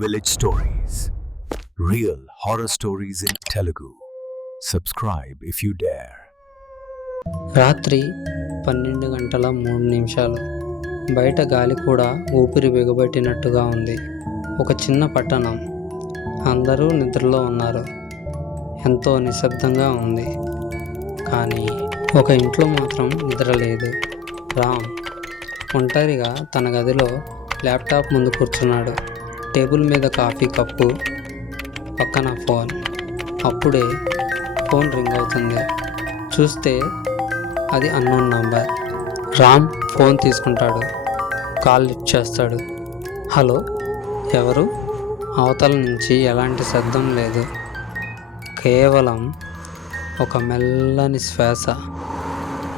Village Stories. Real horror stories in Telugu. Subscribe if you dare. రాత్రి 12:03 బయట గాలి కూడా ఊపిరి బిగబట్టినట్టుగా ఉంది. ఒక చిన్న పట్టణం. అందరూ నిద్రలో ఉన్నారు. ఎంతో నిశ్శబ్దంగా ఉంది. కానీ ఒక ఇంట్లో మాత్రం నిద్ర లేదు. రామ్ ఒంటరిగా తన గదిలో ల్యాప్టాప్ ముందు కూర్చున్నాడు. టేబుల్ మీద కాఫీ కప్పు, పక్కన ఫోన్. అప్పుడే ఫోన్ రింగ్ అవుతుంది. చూస్తే అది అన్నోన్ నంబర్. రామ్ ఫోన్ తీసుకుంటాడు. కాల్ లిఫ్ట్ చేస్తాడు. హలో, ఎవరు? అవతల నుంచి ఎలాంటి శబ్దం లేదు. కేవలం ఒక మెల్లని శ్వాస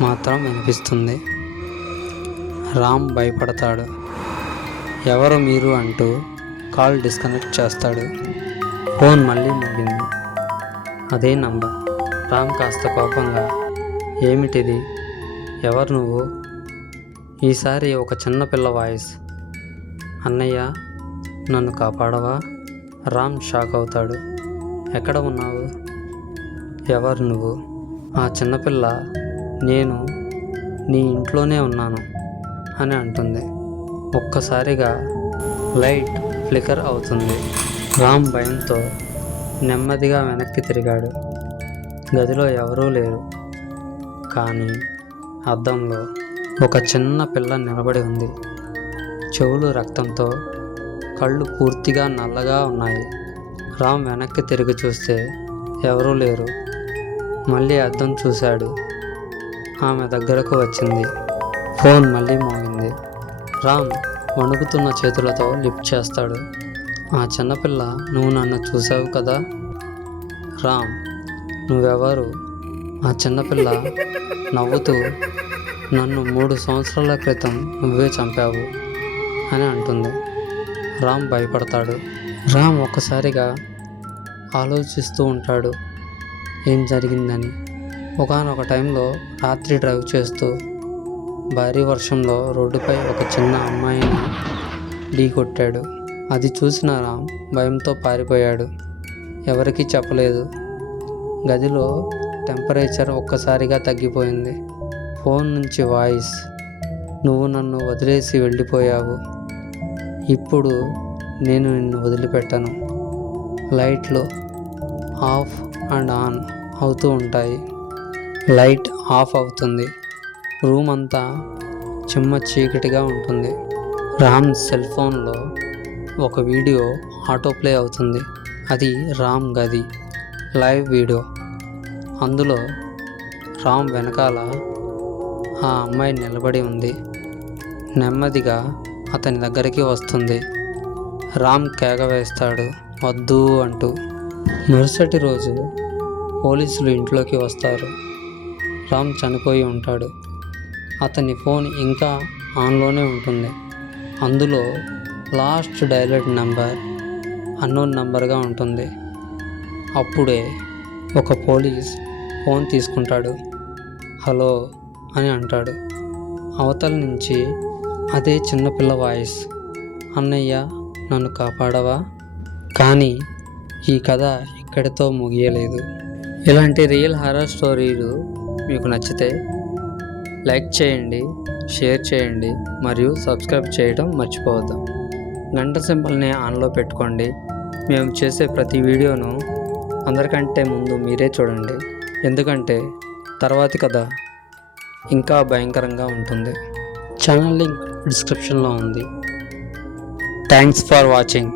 మాత్రం వినిపిస్తుంది. రామ్ భయపడతాడు. ఎవరు మీరు అంటూ కాల్ డిస్కనెక్ట్ చేస్తాడు. ఫోన్ మళ్ళీ మోగింది. అదే నంబర్. రామ్ కాస్త కోపంగా, ఏమిటిది? ఎవరు నువ్వు? ఈసారి ఒక చిన్న పిల్ల వాయిస్. అన్నయ్య, నన్ను కాపాడవా? రామ్ షాక్ అవుతాడు. ఎక్కడ ఉన్నావు? ఎవరు నువ్వు? ఆ చిన్నపిల్ల నేను నీ ఇంట్లోనే ఉన్నాను అని అంటుంది. ఒక్కసారిగా లైట్ ఫ్లికర్ అవుతుంది. రామ్ భయంతో నెమ్మదిగా వెనక్కి తిరిగాడు. గదిలో ఎవరూ లేరు. కానీ అద్దంలో ఒక చిన్న పిల్ల నిలబడి ఉంది. చెవులు రక్తంతో, కళ్ళు పూర్తిగా నల్లగా ఉన్నాయి. రామ్ వెనక్కి తిరిగి చూస్తే ఎవరూ లేరు. మళ్ళీ అద్దం చూశాడు. ఆమె దగ్గరకు వచ్చింది. ఫోన్ మళ్ళీ మోగింది. రామ్ వణుకుతున్న చేతులతో లిఫ్ట్ చేస్తాడు. ఆ చిన్నపిల్ల, నువ్వు నన్ను చూసావు కదా? రామ్, నువ్వెవరు? ఆ చిన్నపిల్ల నవ్వుతూ, నన్ను 3 సంవత్సరాల క్రితం నువ్వే చంపావు అని అంటుంది. రామ్ భయపడతాడు. రామ్ ఒక్కసారిగా ఆలోచిస్తూ ఉంటాడు ఏం జరిగిందని. ఒకానొక టైంలో రాత్రి డ్రైవ్ చేస్తూ భారీ వర్షంలో రోడ్డుపై ఒక చిన్న అమ్మాయిని ఢీకొట్టాడు. అది చూసిన రామ్ భయంతో పారిపోయాడు. ఎవరికీ చెప్పలేదు. గదిలో టెంపరేచర్ ఒక్కసారిగా తగ్గిపోయింది. ఫోన్ నుంచి వాయిస్, నువ్వు నన్ను వదిలేసి వెళ్ళిపోయావు. ఇప్పుడు నేను నిన్ను వదిలిపెట్టను. లైట్లు ఆఫ్ అండ్ ఆన్ అవుతూ ఉంటాయి. లైట్ ఆఫ్ అవుతుంది. రూమ్ అంతా చిమ్మ చీకటిగా ఉంటుంది. రామ్ సెల్ ఫోన్లో ఒక వీడియో ఆటోప్లే అవుతుంది. అది రామ్ గది లైవ్ వీడియో. అందులో రామ్ వెనకాల ఆ అమ్మాయి నిలబడి ఉంది. నెమ్మదిగా అతని దగ్గరికి వస్తుంది. రామ్ కేక వేస్తాడు, వద్దు అంటూ. మరుసటి రోజు పోలీసులు ఇంట్లోకి వస్తారు. రామ్ చనిపోయి ఉంటాడు. అతని ఫోన్ ఇంకా ఆన్లోనే ఉంటుంది. అందులో లాస్ట్ డైలెడ్ నెంబర్ అన్నోన్ నెంబర్గా ఉంటుంది. అప్పుడే ఒక పోలీస్ ఫోన్ తీసుకుంటాడు. హలో అని అంటాడు. అవతల నుంచి అదే చిన్నపిల్ల వాయిస్, అన్నయ్య, నన్ను కాపాడవా? కానీ ఈ కథ ఇక్కడితో ముగియలేదు. ఇలాంటి రియల్ హారర్ స్టోరీలు మీకు నచ్చితే లైక్ చేయండి, షేర్ చేయండి మరియు సబ్స్క్రైబ్ చేయడం మర్చిపోవద్దు. గంట సింబల్ని ఆన్లో పెట్టుకోండి. మేము చేసే ప్రతి వీడియోను అందరికంటే ముందు మీరే చూడండి. ఎందుకంటే తర్వాతి కథ ఇంకా భయంకరంగా ఉంటుంది. ఛానల్ లింక్ డిస్క్రిప్షన్లో ఉంది. Thanks for watching.